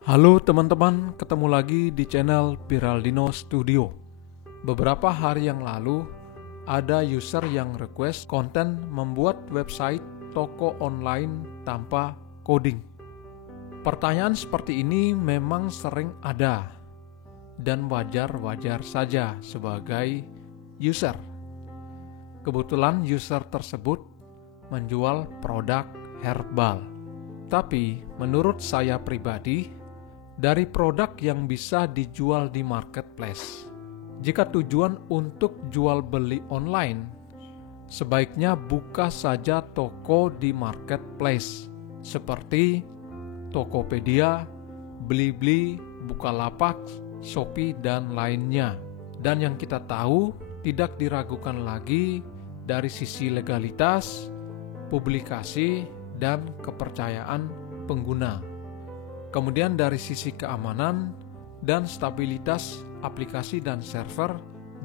Halo teman-teman, ketemu lagi di channel Piraldino Studio. Beberapa hari yang lalu, ada user yang request konten membuat website toko online tanpa coding. Pertanyaan seperti ini memang sering ada, dan wajar-wajar saja sebagai user. Kebetulan user tersebut menjual produk herbal. Tapi menurut saya pribadi, dari produk yang bisa dijual di marketplace, jika tujuan untuk jual beli online, sebaiknya buka saja toko di marketplace seperti Tokopedia, Blibli, Bukalapak, Shopee, dan lainnya. Dan yang kita tahu tidak diragukan lagi dari sisi legalitas, publikasi, dan kepercayaan pengguna. Kemudian dari sisi keamanan dan stabilitas aplikasi dan server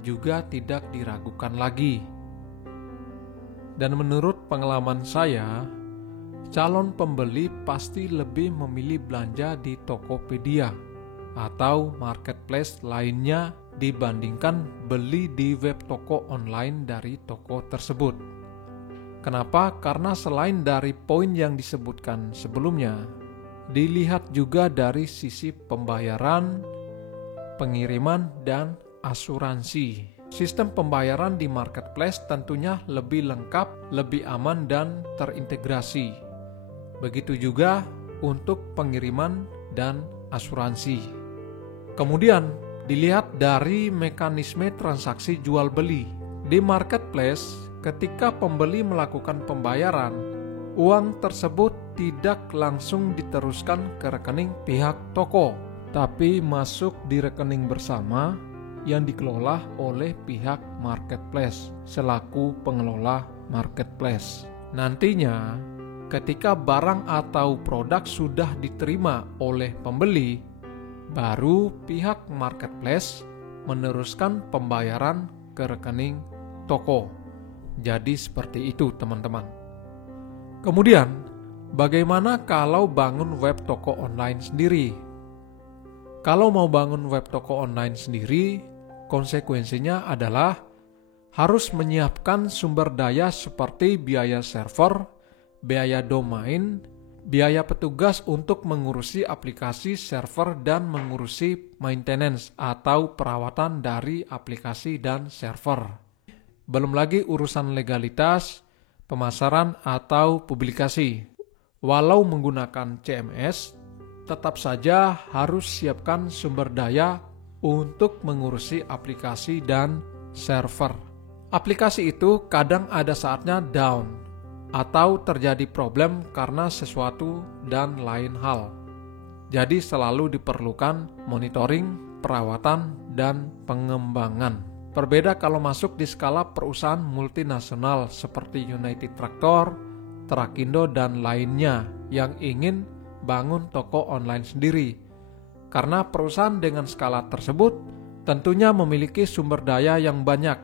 juga tidak diragukan lagi. Dan menurut pengalaman saya, calon pembeli pasti lebih memilih belanja di Tokopedia atau marketplace lainnya dibandingkan beli di web toko online dari toko tersebut. Kenapa? Karena selain dari poin yang disebutkan sebelumnya, dilihat juga dari sisi pembayaran, pengiriman, dan asuransi. Sistem pembayaran di marketplace tentunya lebih lengkap, lebih aman, dan terintegrasi. Begitu juga untuk pengiriman dan asuransi. Kemudian, dilihat dari mekanisme transaksi jual beli. Di marketplace, ketika pembeli melakukan pembayaran, uang tersebut tidak langsung diteruskan ke rekening pihak toko, tapi masuk di rekening bersama yang dikelola oleh pihak marketplace selaku pengelola marketplace. Nantinya, ketika barang atau produk sudah diterima oleh pembeli, baru pihak marketplace meneruskan pembayaran ke rekening toko. Jadi seperti itu, teman-teman. Kemudian, bagaimana kalau bangun web toko online sendiri? Kalau mau bangun web toko online sendiri, konsekuensinya adalah harus menyiapkan sumber daya seperti biaya server, biaya domain, biaya petugas untuk mengurusi aplikasi server dan mengurusi maintenance atau perawatan dari aplikasi dan server. Belum lagi urusan legalitas, pemasaran atau publikasi. Walau menggunakan CMS, tetap saja harus siapkan sumber daya untuk mengurusi aplikasi dan server. Aplikasi itu kadang ada saatnya down atau terjadi problem karena sesuatu dan lain hal. Jadi selalu diperlukan monitoring, perawatan, dan pengembangan. Berbeda kalau masuk di skala perusahaan multinasional seperti United Tractor, Trakindo, dan lainnya yang ingin bangun toko online sendiri. Karena perusahaan dengan skala tersebut tentunya memiliki sumber daya yang banyak.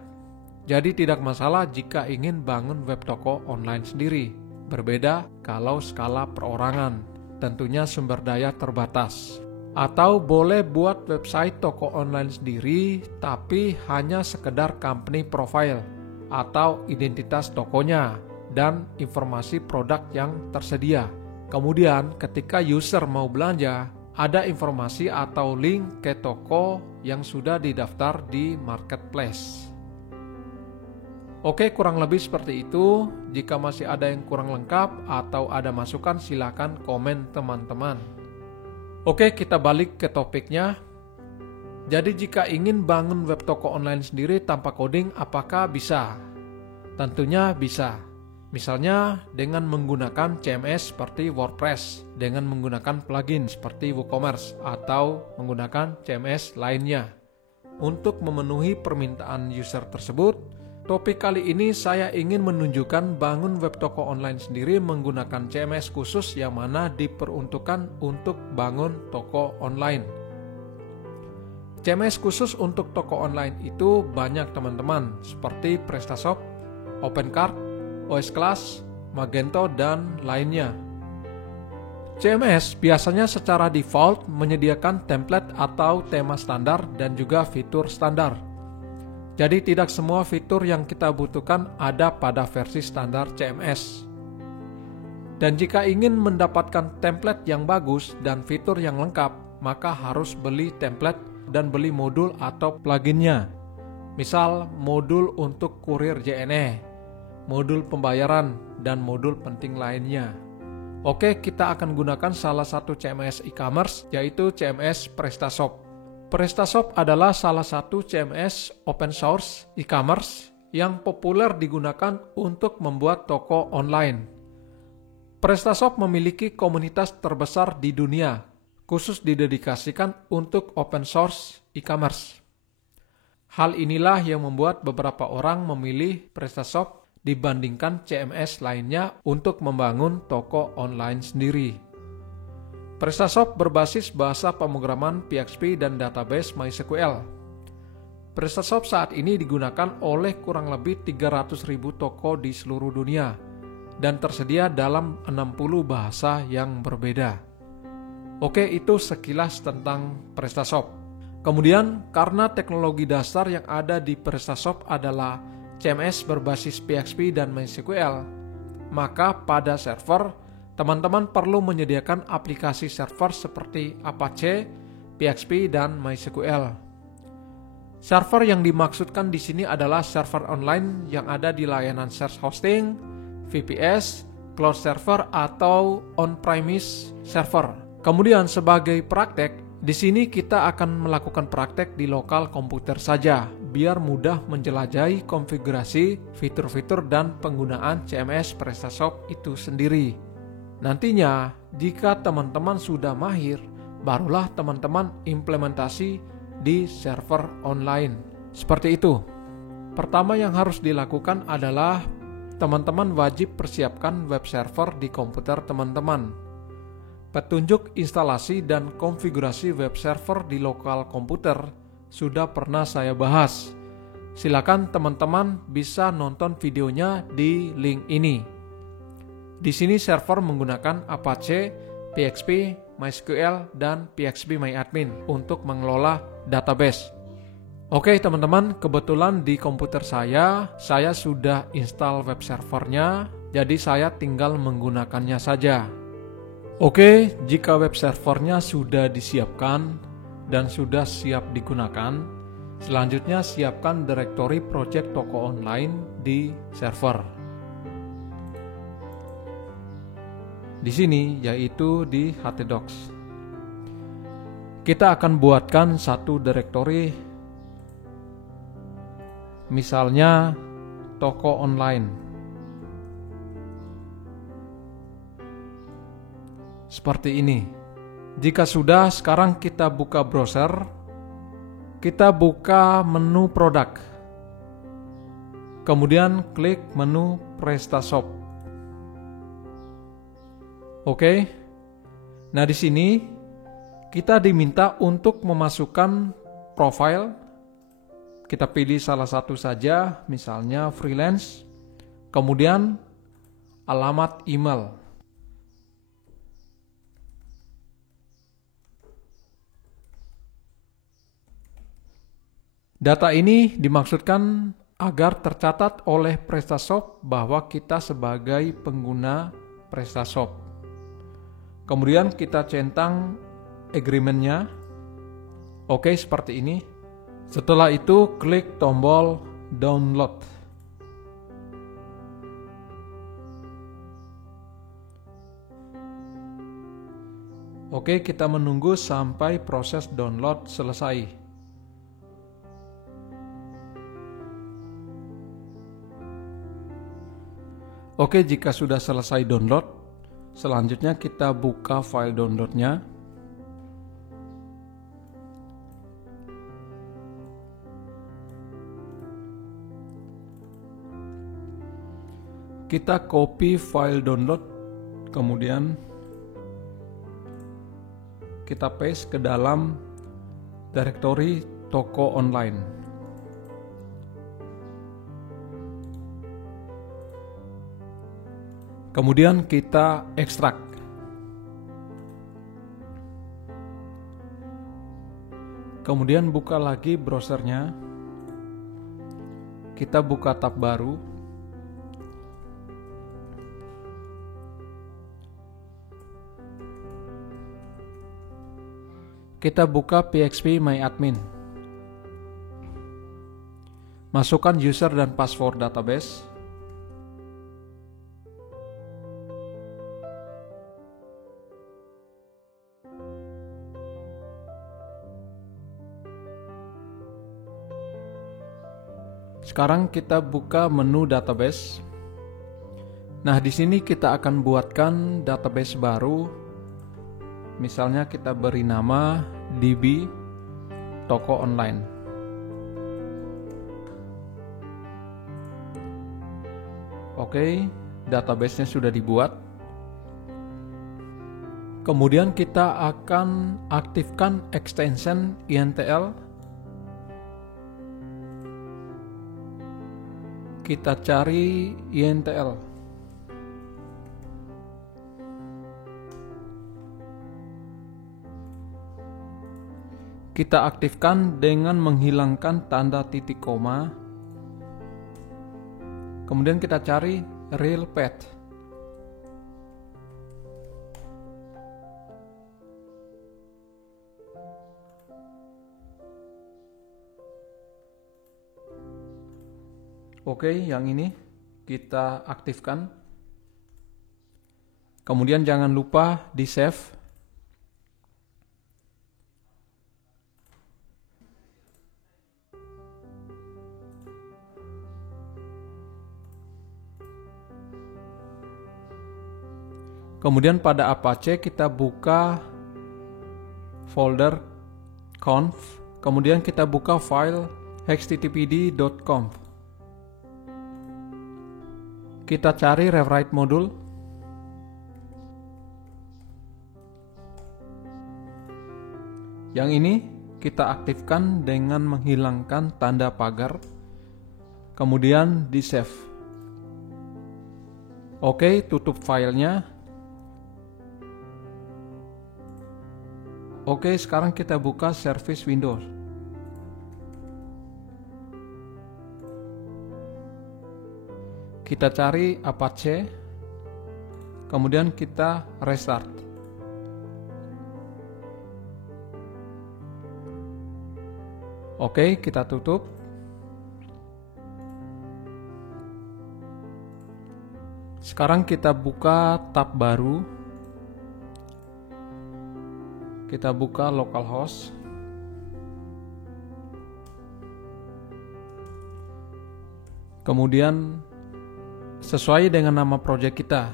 Jadi tidak masalah jika ingin bangun web toko online sendiri. Berbeda kalau skala perorangan, tentunya sumber daya terbatas. Atau boleh buat website toko online sendiri tapi hanya sekedar company profile atau identitas tokonya dan informasi produk yang tersedia. Kemudian ketika user mau belanja, ada informasi atau link ke toko yang sudah didaftar di marketplace. Oke, kurang lebih seperti itu. Jika masih ada yang kurang lengkap atau ada masukan, silakan komen teman-teman. Oke, kita balik ke topiknya. Jadi jika ingin bangun web toko online sendiri tanpa coding, apakah bisa? Tentunya bisa. Misalnya dengan menggunakan CMS seperti WordPress, dengan menggunakan plugin seperti WooCommerce, atau menggunakan CMS lainnya. Untuk memenuhi permintaan user tersebut, topik kali ini saya ingin menunjukkan bangun web toko online sendiri menggunakan CMS khusus yang mana diperuntukkan untuk bangun toko online. CMS khusus untuk toko online itu banyak teman-teman, seperti PrestaShop, OpenCart, OS Class, Magento, dan lainnya. CMS biasanya secara default menyediakan template atau tema standar dan juga fitur standar. Jadi tidak semua fitur yang kita butuhkan ada pada versi standar CMS. Dan jika ingin mendapatkan template yang bagus dan fitur yang lengkap, maka harus beli template dan beli modul atau pluginnya. Misal modul untuk kurir JNE, modul pembayaran, dan modul penting lainnya. Oke, kita akan gunakan salah satu CMS e-commerce, yaitu CMS PrestaShop. PrestaShop adalah salah satu CMS open source e-commerce yang populer digunakan untuk membuat toko online. PrestaShop memiliki komunitas terbesar di dunia, khusus didedikasikan untuk open source e-commerce. Hal inilah yang membuat beberapa orang memilih PrestaShop dibandingkan CMS lainnya untuk membangun toko online sendiri. PrestaShop berbasis bahasa pemrograman PHP dan database MySQL. PrestaShop saat ini digunakan oleh kurang lebih 300.000 toko di seluruh dunia dan tersedia dalam 60 bahasa yang berbeda. Oke, itu sekilas tentang PrestaShop. Kemudian, karena teknologi dasar yang ada di PrestaShop adalah CMS berbasis PHP dan MySQL, maka pada server, teman-teman perlu menyediakan aplikasi server seperti Apache, PHP, dan MySQL. Server yang dimaksudkan di sini adalah server online yang ada di layanan search hosting, VPS, cloud server, atau on-premise server. Kemudian sebagai praktek, di sini kita akan melakukan praktek di lokal komputer saja, biar mudah menjelajahi konfigurasi, fitur-fitur, dan penggunaan CMS PrestaShop itu sendiri. Nantinya, jika teman-teman sudah mahir, barulah teman-teman implementasi di server online. Seperti itu. Pertama yang harus dilakukan adalah teman-teman wajib persiapkan web server di komputer teman-teman. Petunjuk instalasi dan konfigurasi web server di lokal komputer sudah pernah saya bahas. Silakan teman-teman bisa nonton videonya di link ini. Di sini server menggunakan Apache, PHP, MySQL, dan PHPMyAdmin untuk mengelola database. Oke teman-teman, kebetulan di komputer saya sudah install web servernya, jadi saya tinggal menggunakannya saja. Oke, jika web servernya sudah disiapkan dan sudah siap digunakan, selanjutnya siapkan direktori project toko online di server. Di sini, yaitu di htdocs. Kita akan buatkan satu direktori, misalnya toko online. Seperti ini. Jika sudah, sekarang kita buka browser. Kita buka menu produk. Kemudian klik menu PrestaShop. Oke. Nah, di sini kita diminta untuk memasukkan profile. Kita pilih salah satu saja, misalnya freelance. Kemudian alamat email. Data ini dimaksudkan agar tercatat oleh PrestaShop bahwa kita sebagai pengguna PrestaShop. Kemudian kita centang agreement-nya. Oke, seperti ini. Setelah itu klik tombol download. Oke, kita menunggu sampai proses download selesai. Oke, jika sudah selesai download, selanjutnya kita buka file downloadnya. Kita copy file download, kemudian kita paste ke dalam direktori toko online. Kemudian kita ekstrak. Kemudian buka lagi browsernya. Kita buka tab baru. Kita buka phpMyAdmin. Masukkan user dan password database. Sekarang kita buka menu database. Nah, di sini kita akan buatkan database baru. Misalnya kita beri nama DB Toko Online. Oke, database-nya sudah dibuat. Kemudian kita akan aktifkan extension INTL. Kita cari INTL. Kita aktifkan dengan menghilangkan tanda titik koma. Kemudian kita cari real path. Oke, yang ini kita aktifkan. Kemudian jangan lupa di save. Kemudian pada Apache kita buka folder conf, kemudian kita buka file httpd.conf. Kita cari rewrite module. Yang ini kita aktifkan dengan menghilangkan tanda pagar, kemudian di save. Oke, tutup filenya. Oke, sekarang kita buka service Windows. Kita cari Apache, kemudian kita restart. Oke, kita tutup. Sekarang kita buka tab baru. Kita buka localhost. Kemudian sesuai dengan nama project kita.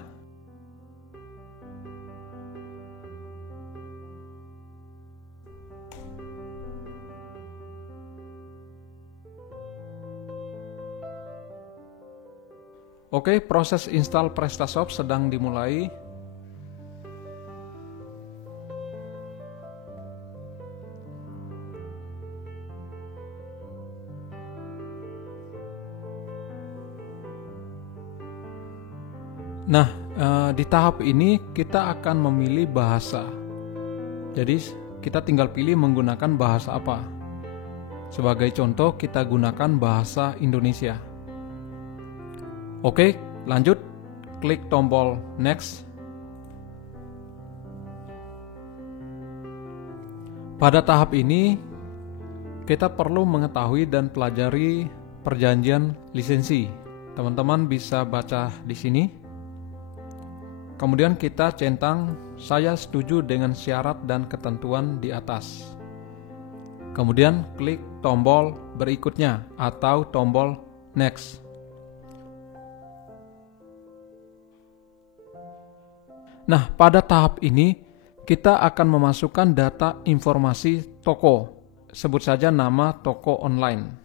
Oke, proses install PrestaShop sedang dimulai. Nah, di tahap ini kita akan memilih bahasa. Jadi, kita tinggal pilih menggunakan bahasa apa. Sebagai contoh, kita gunakan bahasa Indonesia. Oke, lanjut. Klik tombol Next. Pada tahap ini, kita perlu mengetahui dan pelajari perjanjian lisensi. Teman-teman bisa baca di sini. Kemudian kita centang saya setuju dengan syarat dan ketentuan di atas. Kemudian klik tombol berikutnya atau tombol Next. Nah, pada tahap ini kita akan memasukkan data informasi toko. Sebut saja nama toko online.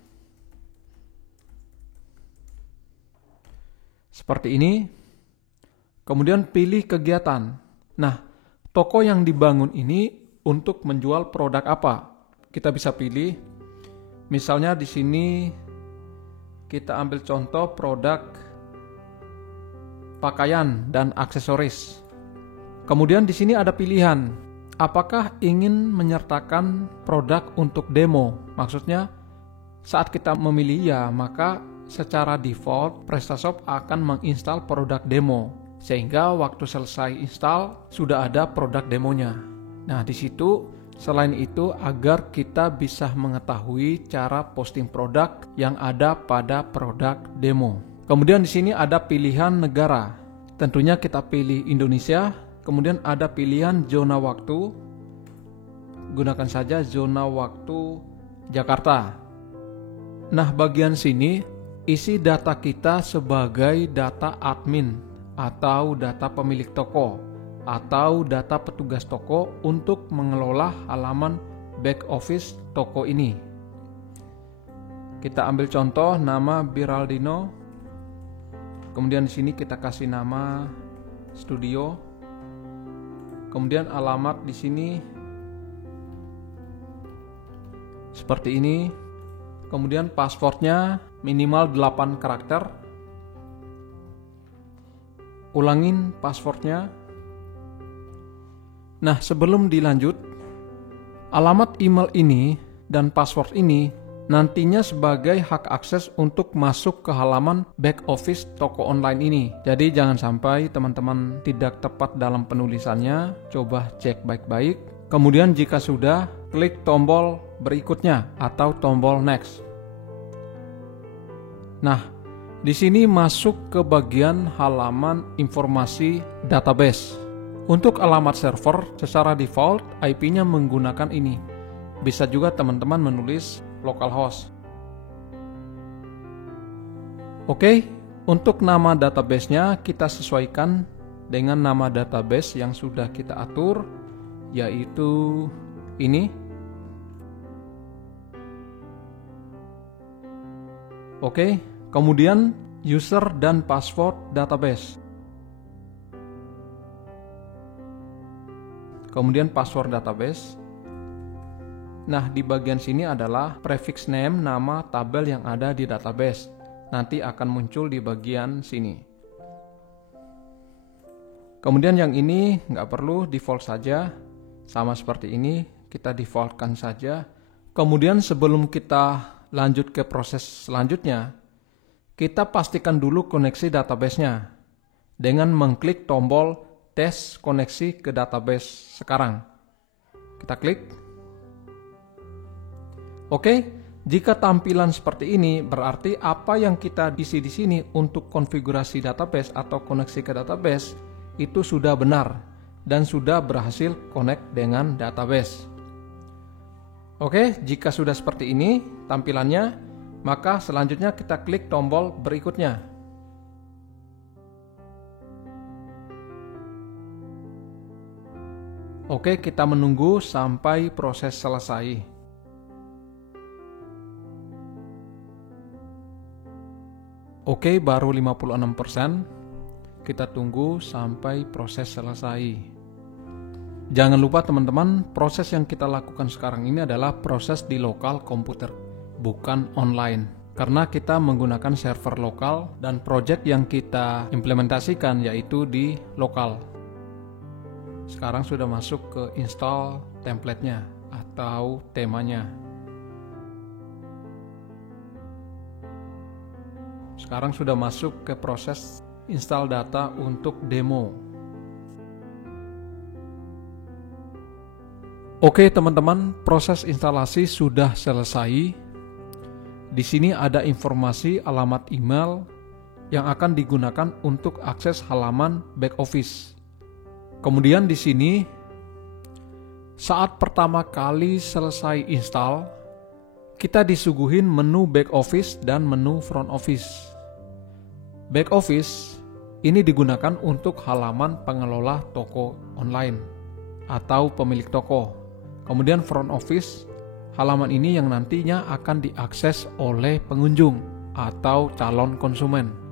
Seperti ini. Kemudian pilih kegiatan. Nah, toko yang dibangun ini untuk menjual produk apa? Kita bisa pilih. Misalnya di sini kita ambil contoh produk pakaian dan aksesoris. Kemudian di sini ada pilihan apakah ingin menyertakan produk untuk demo? Maksudnya saat kita memilih ya, maka secara default PrestaShop akan menginstal produk demo, sehingga waktu selesai install sudah ada produk demonya. Nah, di situ selain itu agar kita bisa mengetahui cara posting produk yang ada pada produk demo. Kemudian di sini ada pilihan negara. Tentunya kita pilih Indonesia. Kemudian ada pilihan zona waktu. Gunakan saja zona waktu Jakarta. Nah, bagian sini isi data kita sebagai data admin atau data pemilik toko atau data petugas toko untuk mengelola halaman back office toko ini. Kita ambil contoh nama Biraldino. Kemudian di sini kita kasih nama studio. Kemudian alamat di sini seperti ini. Kemudian passwordnya minimal 8 karakter. Ulangin passwordnya. Nah, sebelum dilanjut, alamat email ini dan password ini nantinya sebagai hak akses untuk masuk ke halaman back office toko online ini. Jadi jangan sampai teman-teman tidak tepat dalam penulisannya, coba cek baik-baik. Kemudian jika sudah, klik tombol berikutnya atau tombol next. Nah, di sini masuk ke bagian halaman informasi database. Untuk alamat server, secara default IP-nya menggunakan ini. Bisa juga teman-teman menulis localhost. Oke, untuk nama database-nya kita sesuaikan dengan nama database yang sudah kita atur, yaitu ini. Oke, kemudian user dan password database. Kemudian password database. Nah, di bagian sini adalah prefix name, nama tabel yang ada di database. Nanti akan muncul di bagian sini. Kemudian yang ini nggak perlu, default saja. Sama seperti ini, kita defaultkan saja. Kemudian sebelum kita lanjut ke proses selanjutnya, kita pastikan dulu koneksi database-nya dengan mengklik tombol tes koneksi ke database sekarang. Kita klik. Oke, jika tampilan seperti ini berarti apa yang kita isi di sini untuk konfigurasi database atau koneksi ke database itu sudah benar dan sudah berhasil connect dengan database. Oke, jika sudah seperti ini tampilannya, maka selanjutnya kita klik tombol berikutnya. Oke, kita menunggu sampai proses selesai. Oke, baru 56%. Kita tunggu sampai proses selesai. Jangan lupa teman-teman, proses yang kita lakukan sekarang ini adalah proses di lokal komputer, bukan online. Karena kita menggunakan server lokal dan project yang kita implementasikan yaitu di lokal. Sekarang sudah masuk ke install template-nya atau temanya. Sekarang sudah masuk ke proses install data untuk demo. Oke teman-teman, proses instalasi sudah selesai. Di sini ada informasi alamat email yang akan digunakan untuk akses halaman back office. Kemudian di sini, saat pertama kali selesai install, kita disuguhin menu back office dan menu front office. Back office ini digunakan untuk halaman pengelola toko online atau pemilik toko. Kemudian front office, halaman ini yang nantinya akan diakses oleh pengunjung atau calon konsumen.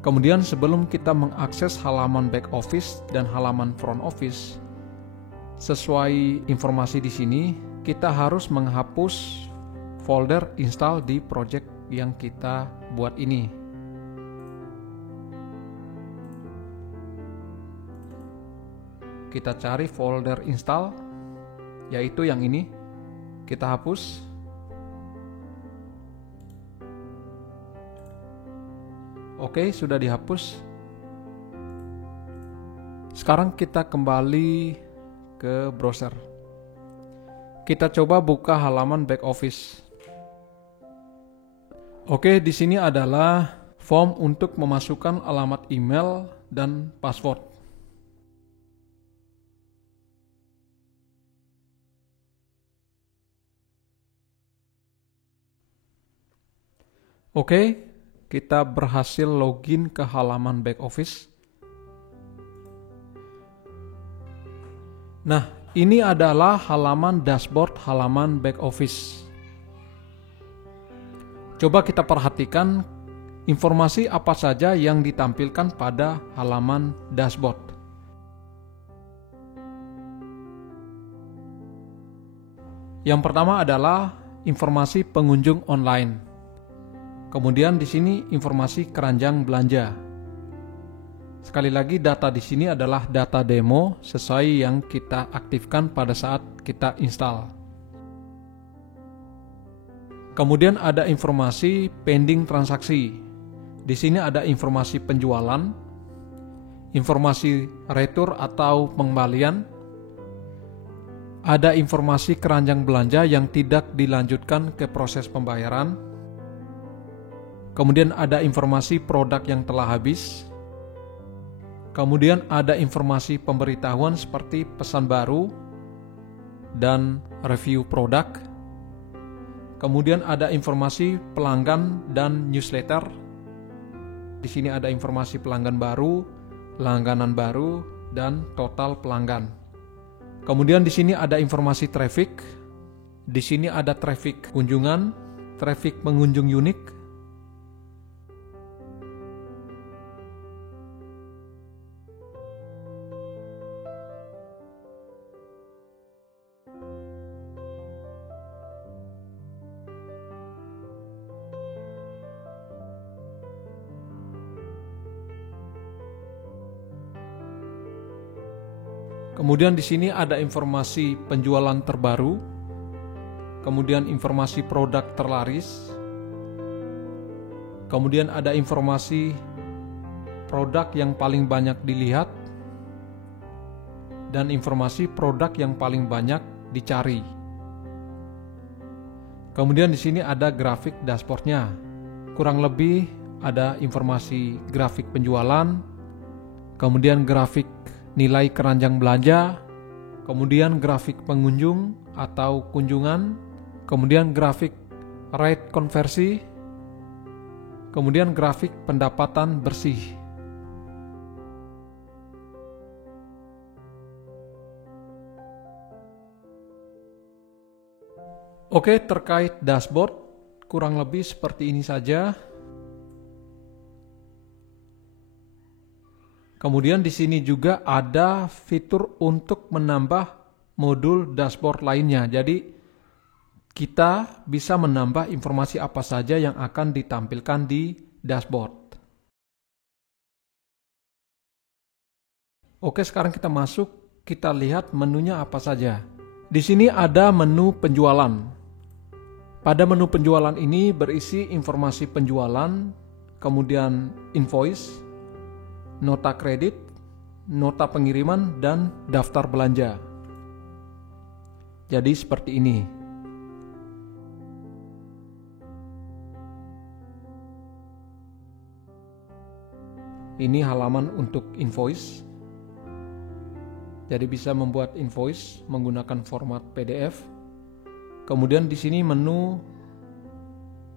Kemudian sebelum kita mengakses halaman back office dan halaman front office, sesuai informasi di sini, kita harus menghapus folder install di project yang kita buat ini. kita cari folder install, yaitu yang ini. Kita hapus. Oke, sudah dihapus. Sekarang kita kembali ke browser. Kita coba buka halaman back office. Oke, di sini adalah form untuk memasukkan alamat email dan password. Oke, kita berhasil login ke halaman back office. Nah, ini adalah halaman dashboard halaman back office. Coba kita perhatikan informasi apa saja yang ditampilkan pada halaman dashboard. Yang pertama adalah informasi pengunjung online. Kemudian di sini informasi keranjang belanja. Sekali lagi, data di sini adalah data demo sesuai yang kita aktifkan pada saat kita install. Kemudian ada informasi pending transaksi. Di sini ada informasi penjualan, informasi retur atau pengembalian, ada informasi keranjang belanja yang tidak dilanjutkan ke proses pembayaran. Kemudian ada informasi produk yang telah habis. Kemudian ada informasi pemberitahuan seperti pesan baru dan review produk. Kemudian ada informasi pelanggan dan newsletter. Di sini ada informasi pelanggan baru, langganan baru, dan total pelanggan. Kemudian di sini ada informasi traffic. Di sini ada traffic kunjungan, traffic pengunjung unik. Kemudian di sini ada informasi penjualan terbaru, kemudian informasi produk terlaris, kemudian ada informasi produk yang paling banyak dilihat, dan informasi produk yang paling banyak dicari. Kemudian di sini ada grafik dashboardnya, kurang lebih ada informasi grafik penjualan, kemudian grafik nilai keranjang belanja, kemudian grafik pengunjung atau kunjungan, kemudian grafik rate konversi, kemudian grafik pendapatan bersih. Oke, terkait dashboard kurang lebih seperti ini saja. Kemudian di sini juga ada fitur untuk menambah modul dashboard lainnya. Jadi kita bisa menambah informasi apa saja yang akan ditampilkan di dashboard. Oke, sekarang kita masuk, kita lihat menunya apa saja. Di sini ada menu penjualan. Pada menu penjualan ini berisi informasi penjualan, kemudian invoice, nota kredit, nota pengiriman, dan daftar belanja. Jadi seperti ini. Ini halaman untuk invoice. Jadi bisa membuat invoice menggunakan format PDF. Kemudian di sini menu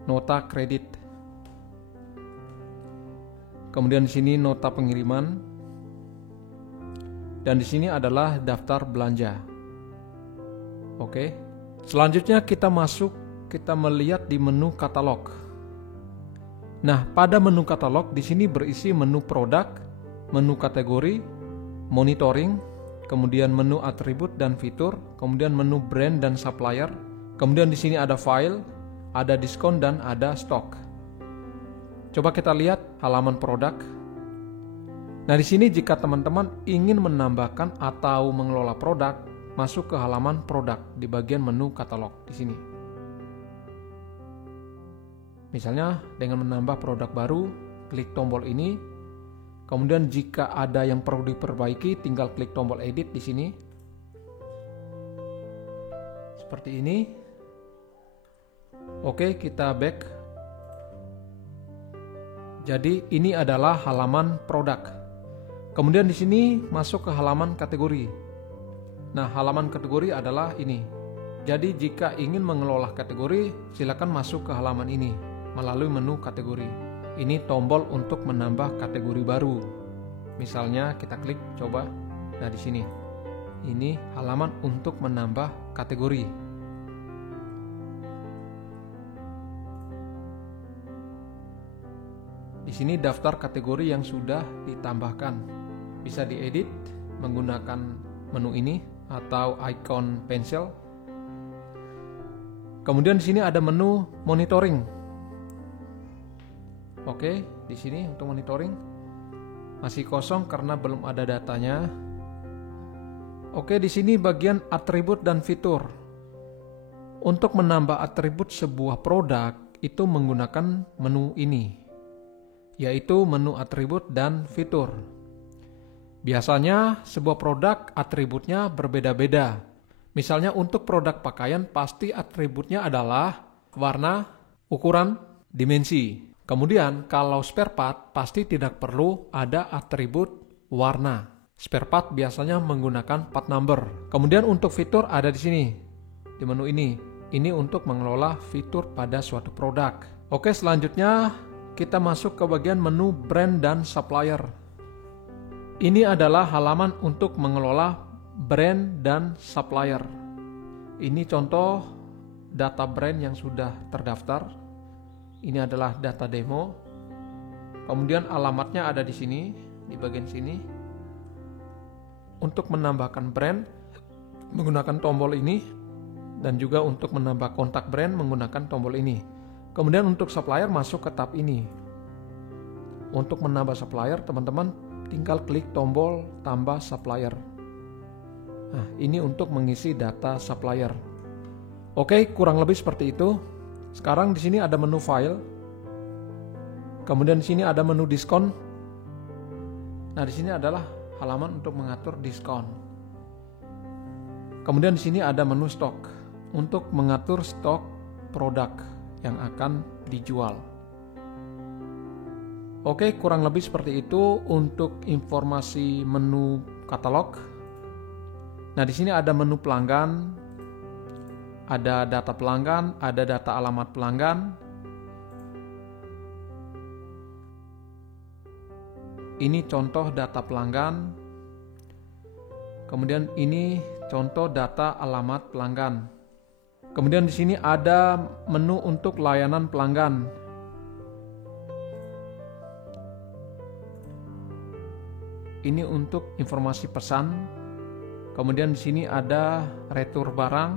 nota kredit. Kemudian di sini nota pengiriman, dan di sini adalah daftar belanja. Oke. Selanjutnya kita masuk, kita melihat di menu katalog. Nah, pada menu katalog di sini berisi menu produk, menu kategori, monitoring, kemudian menu atribut dan fitur, kemudian menu brand dan supplier. Kemudian di sini ada file, ada diskon, dan ada stok. Coba kita lihat halaman produk. Nah, di sini jika teman-teman ingin menambahkan atau mengelola produk, masuk ke halaman produk di bagian menu katalog di sini. Misalnya dengan menambah produk baru, klik tombol ini. Kemudian jika ada yang perlu diperbaiki, tinggal klik tombol edit di sini. Seperti ini. Oke, kita back. Jadi ini adalah halaman produk. Kemudian di sini masuk ke halaman kategori. Nah, halaman kategori adalah ini. Jadi jika ingin mengelola kategori, silakan masuk ke halaman ini melalui menu kategori. Ini tombol untuk menambah kategori baru. Misalnya kita klik coba. Nah, di sini. Ini halaman untuk menambah kategori. Di sini daftar kategori yang sudah ditambahkan. Bisa diedit menggunakan menu ini atau icon pensil. Kemudian di sini ada menu monitoring. Oke, di sini untuk monitoring masih kosong karena belum ada datanya. Oke, di sini bagian atribut dan fitur. Untuk menambah atribut sebuah produk itu menggunakan menu ini, yaitu menu atribut dan fitur. Biasanya sebuah produk atributnya berbeda-beda. Misalnya untuk produk pakaian pasti atributnya adalah warna, ukuran, dimensi. Kemudian kalau spare part pasti tidak perlu ada atribut warna. Spare part biasanya menggunakan part number. Kemudian untuk fitur ada di sini, di menu ini. Ini untuk mengelola fitur pada suatu produk. Oke, selanjutnya kita masuk ke bagian menu brand dan supplier. Ini adalah halaman untuk mengelola brand dan supplier. Ini contoh data brand yang sudah terdaftar. Ini adalah data demo. Kemudian alamatnya ada di sini, di bagian sini. Untuk menambahkan brand menggunakan tombol ini, dan juga untuk menambah kontak brand menggunakan tombol ini. Kemudian untuk supplier masuk ke tab ini. Untuk menambah supplier, teman-teman tinggal klik tombol tambah supplier. Nah, ini untuk mengisi data supplier. Oke, kurang lebih seperti itu. Sekarang di sini ada menu file. Kemudian di sini ada menu diskon. Nah, di sini adalah halaman untuk mengatur diskon. Kemudian di sini ada menu stok untuk mengatur stok produk yang akan dijual. Oke, kurang lebih seperti itu untuk informasi menu katalog. Nah, di sini ada menu pelanggan, ada data pelanggan, ada data alamat pelanggan. Ini contoh data pelanggan. Kemudian ini contoh data alamat pelanggan. Kemudian di sini ada menu untuk layanan pelanggan. Ini untuk informasi pesan. Kemudian di sini ada retur barang.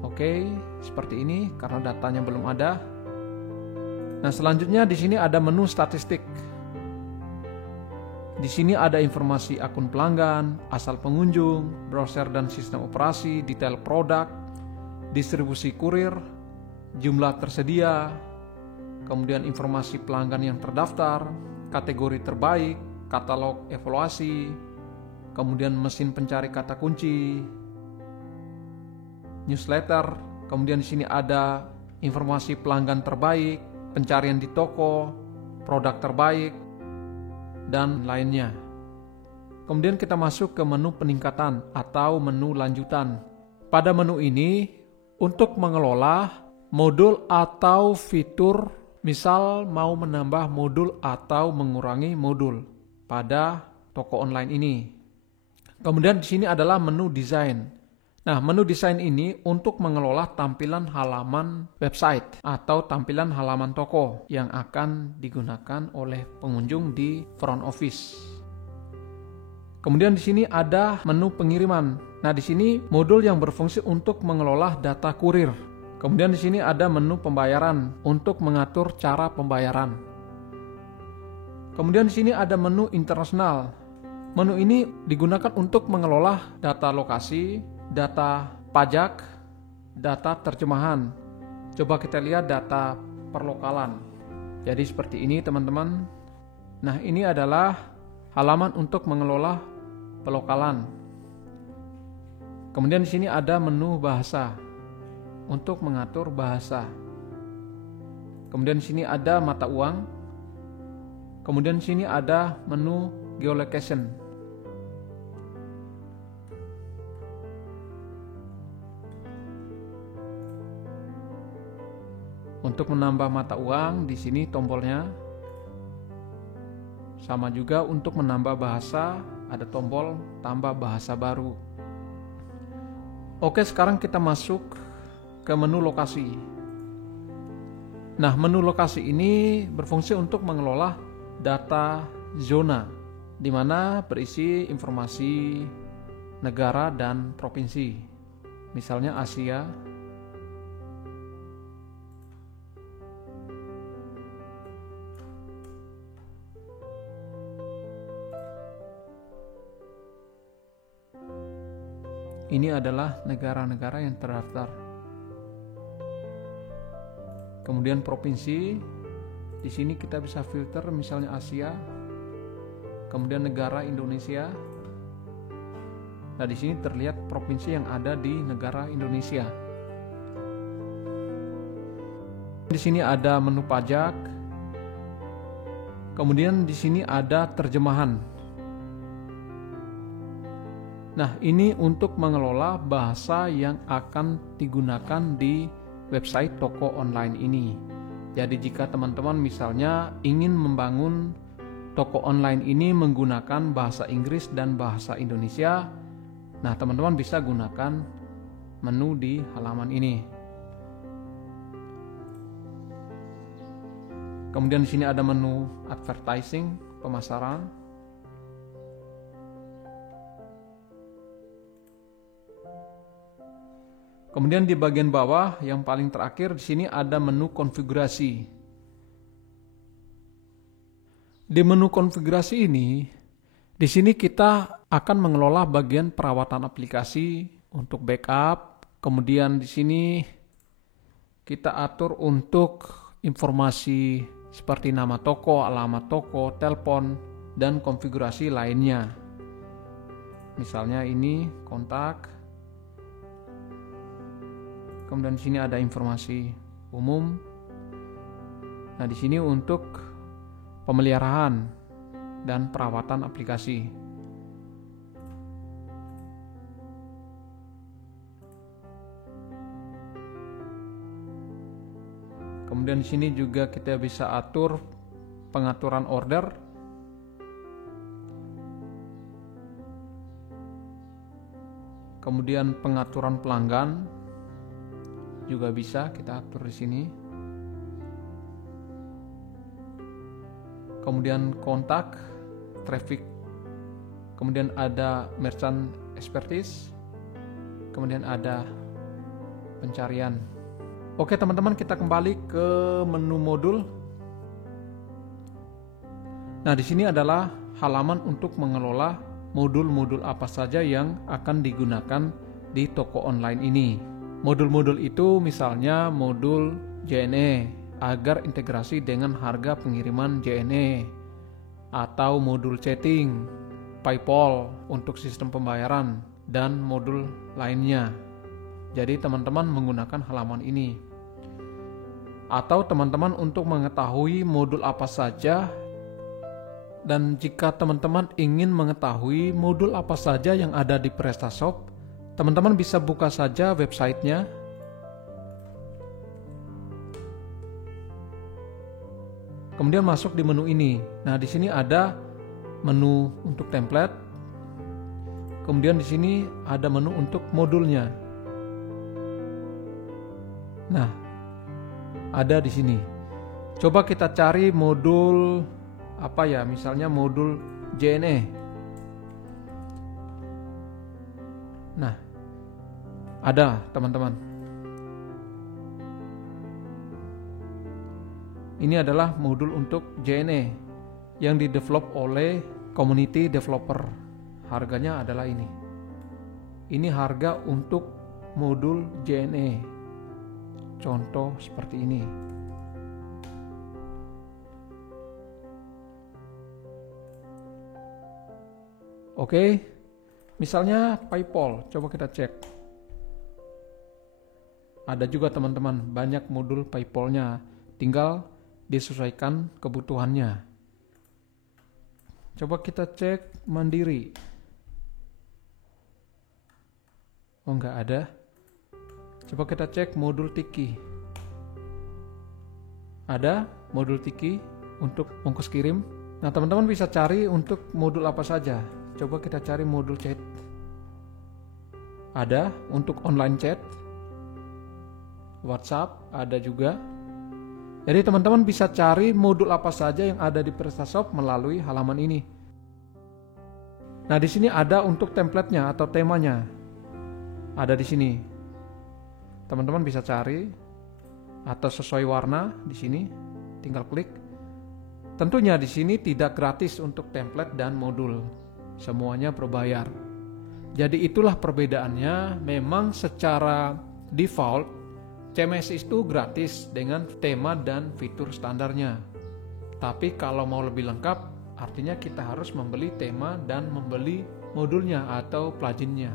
Oke, seperti ini karena datanya belum ada. Nah, selanjutnya di sini ada menu statistik. Di sini ada informasi akun pelanggan, asal pengunjung, browser dan sistem operasi, detail produk, distribusi kurir, jumlah tersedia, kemudian informasi pelanggan yang terdaftar, kategori terbaik, katalog evaluasi, kemudian mesin pencari kata kunci, newsletter, kemudian di sini ada informasi pelanggan terbaik, pencarian di toko, produk terbaik, dan lainnya. Kemudian kita masuk ke menu peningkatan atau menu lanjutan. Pada menu ini, untuk mengelola modul atau fitur, misal mau menambah modul atau mengurangi modul pada toko online ini. Kemudian di sini adalah menu desain. Nah, menu desain ini untuk mengelola tampilan halaman website atau tampilan halaman toko yang akan digunakan oleh pengunjung di front office. Kemudian di sini ada menu pengiriman. Nah, di sini modul yang berfungsi untuk mengelola data kurir. Kemudian di sini ada menu pembayaran untuk mengatur cara pembayaran. Kemudian di sini ada menu internasional. Menu ini digunakan untuk mengelola data lokasi, data pajak, data terjemahan. Coba kita lihat data perlokalan. Jadi seperti ini teman-teman. Nah, ini adalah halaman untuk mengelola pelokalan. Kemudian di sini ada menu bahasa untuk mengatur bahasa. Kemudian di sini ada mata uang. Kemudian di sini ada menu geolocation. Untuk menambah mata uang, di sini tombolnya. Sama juga untuk menambah bahasa, ada tombol tambah bahasa baru. Oke, sekarang kita masuk ke menu lokasi. Nah, menu lokasi ini berfungsi untuk mengelola data zona, di mana berisi informasi negara dan provinsi. Misalnya Asia. Ini adalah negara-negara yang terdaftar. Kemudian provinsi, di sini kita bisa filter misalnya Asia. Kemudian negara Indonesia. Nah, di sini terlihat provinsi yang ada di negara Indonesia. Di sini ada menu pajak. Kemudian di sini ada terjemahan. Nah, ini untuk mengelola bahasa yang akan digunakan di website toko online ini. Jadi jika teman-teman misalnya ingin membangun toko online ini menggunakan bahasa Inggris dan bahasa Indonesia, nah teman-teman bisa gunakan menu di halaman ini. Kemudian di sini ada menu advertising, pemasaran. Kemudian di bagian bawah yang paling terakhir di sini ada menu konfigurasi. Di menu konfigurasi ini, di sini kita akan mengelola bagian perawatan aplikasi untuk backup. Kemudian di sini kita atur untuk informasi seperti nama toko, alamat toko, telepon, dan konfigurasi lainnya. Misalnya ini kontak. Kemudian di sini ada informasi umum. Nah, di sini untuk pemeliharaan dan perawatan aplikasi. Kemudian di sini juga kita bisa atur pengaturan order. Kemudian pengaturan pelanggan juga bisa kita atur di sini. Kemudian kontak, traffic. Kemudian ada merchant expertise. Kemudian ada pencarian. Oke teman-teman, kita kembali ke menu modul. Nah, di sini adalah halaman untuk mengelola modul-modul apa saja yang akan digunakan di toko online ini. Modul-modul itu misalnya modul JNE agar integrasi dengan harga pengiriman JNE, atau modul chatting, PayPal untuk sistem pembayaran, dan modul lainnya. Jadi teman-teman menggunakan halaman ini. Atau teman-teman untuk mengetahui modul apa saja, dan jika teman-teman ingin mengetahui modul apa saja yang ada di PrestaShop, teman-teman bisa buka saja websitenya. Kemudian masuk di menu ini. Nah, di sini ada menu untuk template. Kemudian di sini ada menu untuk modulnya. Nah, ada di sini. Coba kita cari modul apa ya? Misalnya modul JNE. Nah, ada teman-teman. Ini adalah modul untuk JNE. yang didevelop oleh community developer. Harganya adalah ini. Ini harga untuk modul JNE. Contoh seperti ini. Oke, misalnya PayPal, coba kita cek. Ada juga teman-teman, banyak modul PayPal-nya, tinggal disesuaikan kebutuhannya. Coba kita cek Mandiri. Oh, nggak ada. Coba kita cek modul Tiki. Ada modul Tiki untuk ongkos kirim. Nah, teman-teman bisa cari untuk modul apa saja. Coba kita cari modul chat. Ada untuk online chat. WhatsApp ada juga. Jadi teman-teman bisa cari modul apa saja yang ada di PrestaShop melalui halaman ini. Nah, di sini ada untuk template-nya atau temanya. Ada di sini. Teman-teman bisa cari atau sesuai warna di sini, tinggal klik. Tentunya di sini tidak gratis untuk template dan modul. Semuanya berbayar. Jadi itulah perbedaannya. Memang secara default CMS itu gratis dengan tema dan fitur standarnya. Tapi kalau mau lebih lengkap, artinya kita harus membeli tema dan membeli modulnya atau pluginnya.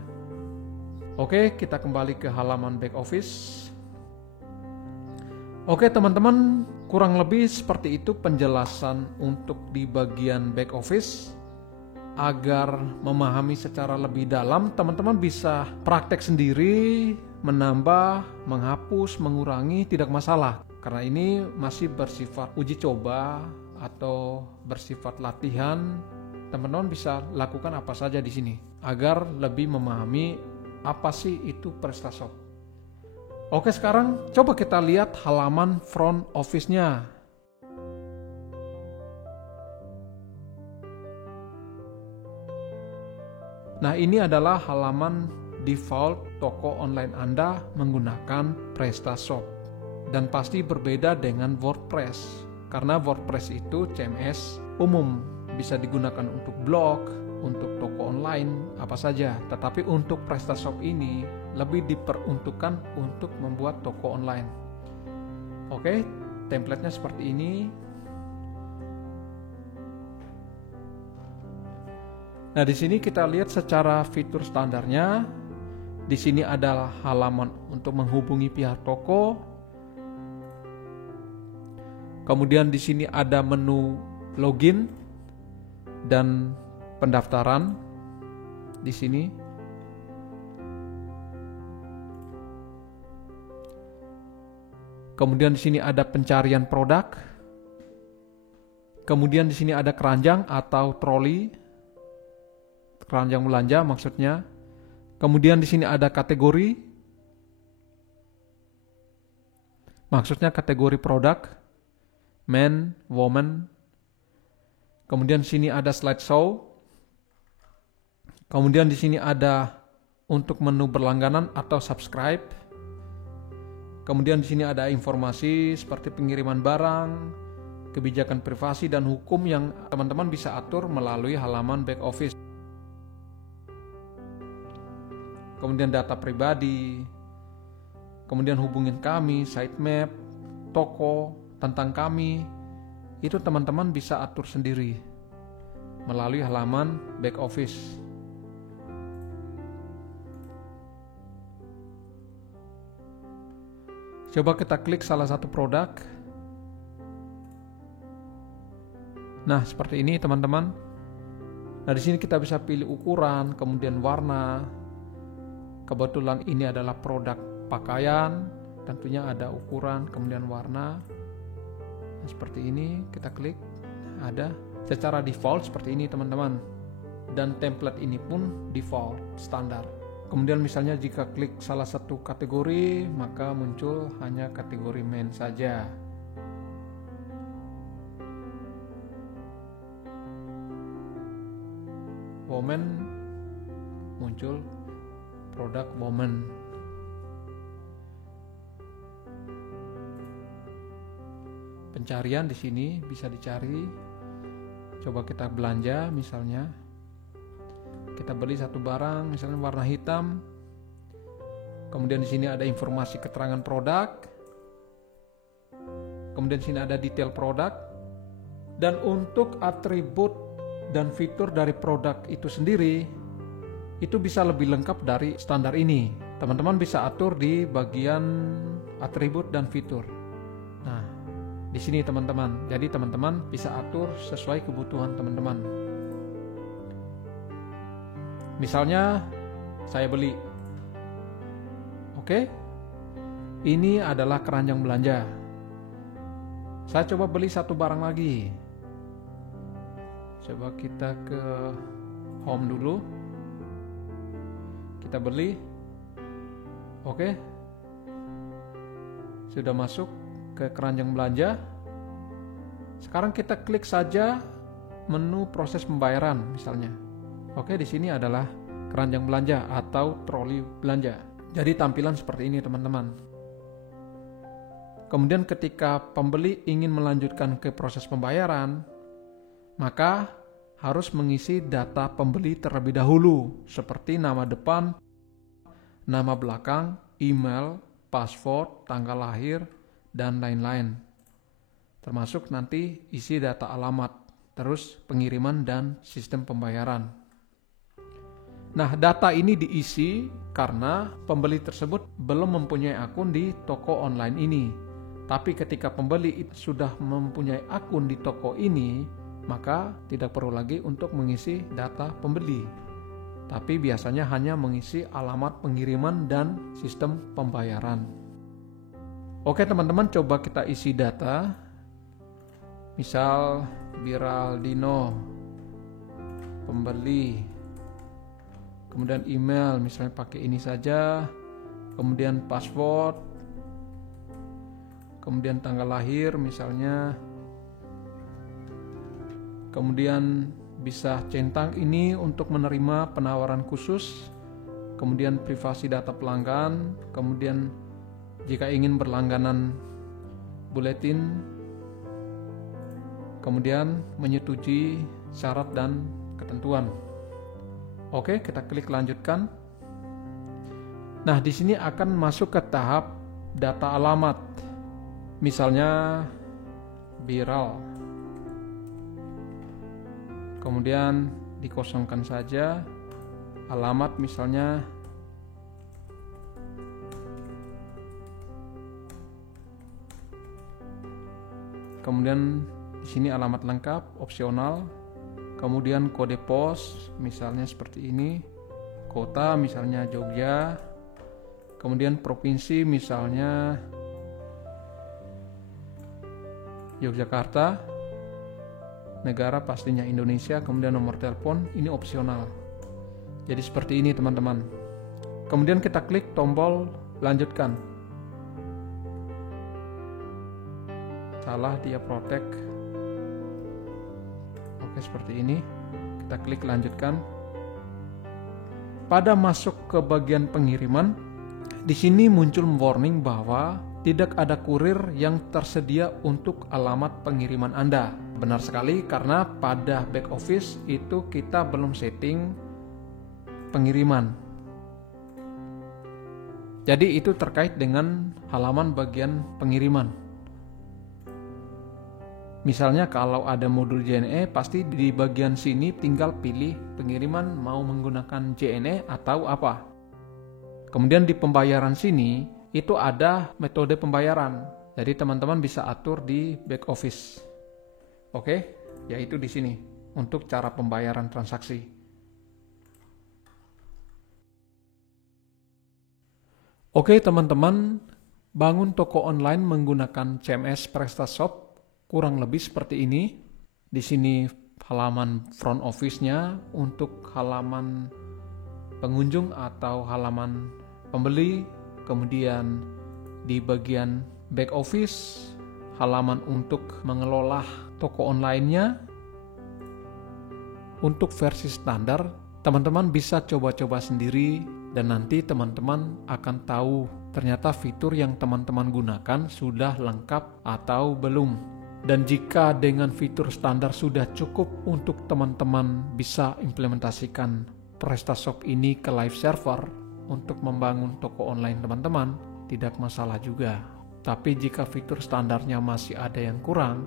Oke, kita kembali ke halaman back office. Oke teman-teman, kurang lebih seperti itu penjelasan untuk di bagian back office. Agar memahami secara lebih dalam, teman-teman bisa praktek sendiri, menambah, menghapus, mengurangi, tidak masalah. Karena ini masih bersifat uji coba atau bersifat latihan. Teman-teman bisa lakukan apa saja di sini agar lebih memahami apa sih itu PrestaShop. Oke, sekarang coba kita lihat halaman front office-nya. Nah, ini adalah halaman default toko online Anda menggunakan PrestaShop. Dan pasti berbeda dengan WordPress. Karena WordPress itu CMS umum, bisa digunakan untuk blog, untuk toko online, apa saja. Tetapi untuk PrestaShop ini lebih diperuntukkan untuk membuat toko online. Oke, template-nya seperti ini. Nah, di sini kita lihat secara fitur standarnya. Di sini adalah halaman untuk menghubungi pihak toko. Kemudian di sini ada menu login dan pendaftaran di sini. Kemudian di sini ada pencarian produk. Kemudian di sini ada keranjang atau troli. Keranjang belanja maksudnya. Kemudian di sini ada kategori. Maksudnya kategori produk. Men, woman. Kemudian di sini ada slideshow. Kemudian di sini ada untuk menu berlangganan atau subscribe. Kemudian di sini ada informasi seperti pengiriman barang, kebijakan privasi dan hukum yang teman-teman bisa atur melalui halaman back office. Kemudian data pribadi, kemudian hubungin kami, sitemap, toko, tentang kami, itu teman-teman bisa atur sendiri melalui halaman back office. Coba kita klik salah satu produk. Nah, seperti ini teman-teman. Nah, di sini kita bisa pilih ukuran, kemudian warna. Kebetulan ini adalah produk pakaian, tentunya ada ukuran, kemudian warna. Nah, seperti ini kita klik, ada secara default seperti ini teman-teman. Dan template ini pun default, standar. Kemudian misalnya jika klik salah satu kategori, maka muncul hanya kategori men saja. Woman muncul produk woman. Pencarian di sini bisa dicari Coba kita belanja, misalnya kita beli satu barang, misalnya warna hitam. Kemudian di sini ada informasi keterangan produk. Kemudian di sini ada detail produk. Dan untuk atribut dan fitur dari produk itu sendiri, itu bisa lebih lengkap dari standar ini. Teman-teman bisa atur di bagian atribut dan fitur. Nah, di sini teman-teman. Jadi teman-teman bisa atur sesuai kebutuhan teman-teman. Misalnya saya beli. Oke. Ini adalah keranjang belanja. Saya coba beli satu barang lagi. Coba kita ke home dulu. Kita beli. Oke. Sudah masuk ke keranjang belanja. Sekarang kita klik saja menu proses pembayaran misalnya. Oke, di sini adalah keranjang belanja atau troli belanja. Jadi tampilan seperti ini teman-teman. Kemudian ketika pembeli ingin melanjutkan ke proses pembayaran, maka harus mengisi data pembeli terlebih dahulu seperti nama depan, nama belakang, email, password, tanggal lahir, dan lain-lain. Termasuk nanti isi data alamat, terus pengiriman dan sistem pembayaran. Nah, data ini diisi karena pembeli tersebut belum mempunyai akun di toko online ini. Tapi ketika pembeli sudah mempunyai akun di toko ini, maka tidak perlu lagi untuk mengisi data pembeli. Tapi biasanya hanya mengisi alamat pengiriman dan sistem pembayaran. Oke teman-teman, coba kita isi data. Misal Biraldino, pembeli, kemudian email, misalnya pakai ini saja, kemudian password, kemudian tanggal lahir misalnya, kemudian bisa centang ini untuk menerima penawaran khusus, kemudian privasi data pelanggan, kemudian jika ingin berlangganan buletin, kemudian menyetujui syarat dan ketentuan. Oke, kita klik lanjutkan. Nah, di sini akan masuk ke tahap data alamat. Misalnya Biral. Kemudian dikosongkan saja alamat, misalnya kemudian di sini alamat lengkap, opsional, kemudian kode pos, misalnya seperti ini, kota misalnya Jogja, kemudian provinsi misalnya Yogyakarta, negara pastinya Indonesia, kemudian nomor telepon, ini opsional. Jadi seperti ini teman-teman. Kemudian kita klik tombol lanjutkan. Salah, dia protect. Oke, seperti ini. Kita klik lanjutkan. Pada masuk ke bagian pengiriman, di sini muncul warning bahwa tidak ada kurir yang tersedia untuk alamat pengiriman Anda. Benar sekali, karena pada back office itu kita belum setting pengiriman. Jadi itu terkait dengan halaman bagian pengiriman. Misalnya kalau ada modul JNE, pasti di bagian sini tinggal pilih pengiriman mau menggunakan JNE atau apa. Kemudian di pembayaran sini itu ada metode pembayaran. Jadi teman-teman bisa atur di back office. Oke, yaitu di sini untuk cara pembayaran transaksi. Oke teman-teman, bangun toko online menggunakan CMS PrestaShop kurang lebih seperti ini. Di sini halaman front office-nya, untuk halaman pengunjung atau halaman pembeli, kemudian di bagian back office, halaman untuk mengelola toko online-nya. Untuk versi standar, teman-teman bisa coba-coba sendiri dan nanti teman-teman akan tahu ternyata fitur yang teman-teman gunakan sudah lengkap atau belum. Dan jika dengan fitur standar sudah cukup untuk teman-teman bisa implementasikan PrestaShop ini ke live server untuk membangun toko online teman-teman, tidak masalah juga. Tapi jika fitur standarnya masih ada yang kurang,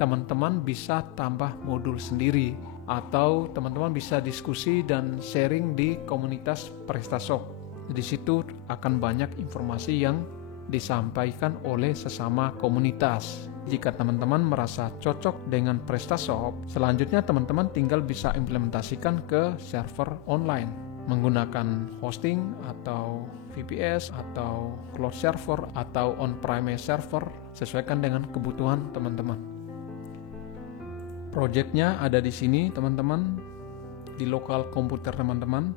teman-teman bisa tambah modul sendiri atau teman-teman bisa diskusi dan sharing di komunitas PrestaShop. Di situ akan banyak informasi yang disampaikan oleh sesama komunitas. Jika teman-teman merasa cocok dengan PrestaShop, selanjutnya teman-teman tinggal bisa implementasikan ke server online menggunakan hosting atau VPS atau cloud server atau on-premise server, sesuaikan dengan kebutuhan teman-teman. Projectnya ada di sini teman-teman, di lokal komputer teman-teman.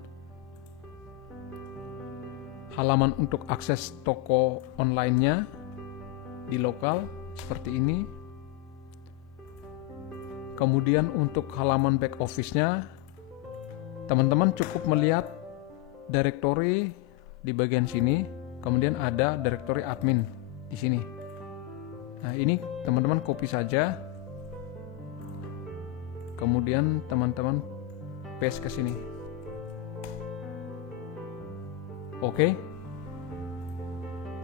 Halaman untuk akses toko online-nya di lokal seperti ini. Kemudian untuk halaman back office-nya, teman-teman cukup melihat directory di bagian sini, kemudian ada directory admin di sini. Nah, ini teman-teman copy saja. Kemudian teman-teman paste ke sini.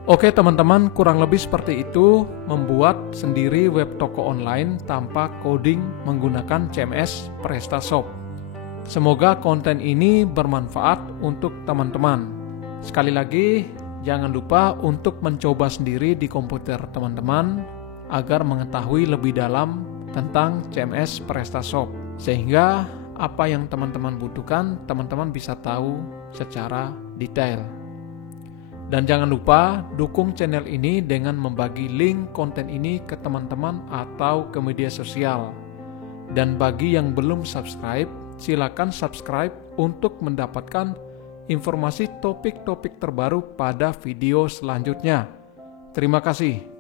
Oke teman-teman, kurang lebih seperti itu membuat sendiri web toko online tanpa coding menggunakan CMS PrestaShop. Semoga konten ini bermanfaat untuk teman-teman. Sekali lagi, jangan lupa untuk mencoba sendiri di komputer teman-teman agar mengetahui lebih dalam tentang CMS PrestaShop, sehingga apa yang teman-teman butuhkan, teman-teman bisa tahu secara detail. Dan jangan lupa dukung channel ini dengan membagi link konten ini ke teman-teman atau ke media sosial. Dan bagi yang belum subscribe, silakan subscribe untuk mendapatkan informasi topik-topik terbaru pada video selanjutnya. Terima kasih.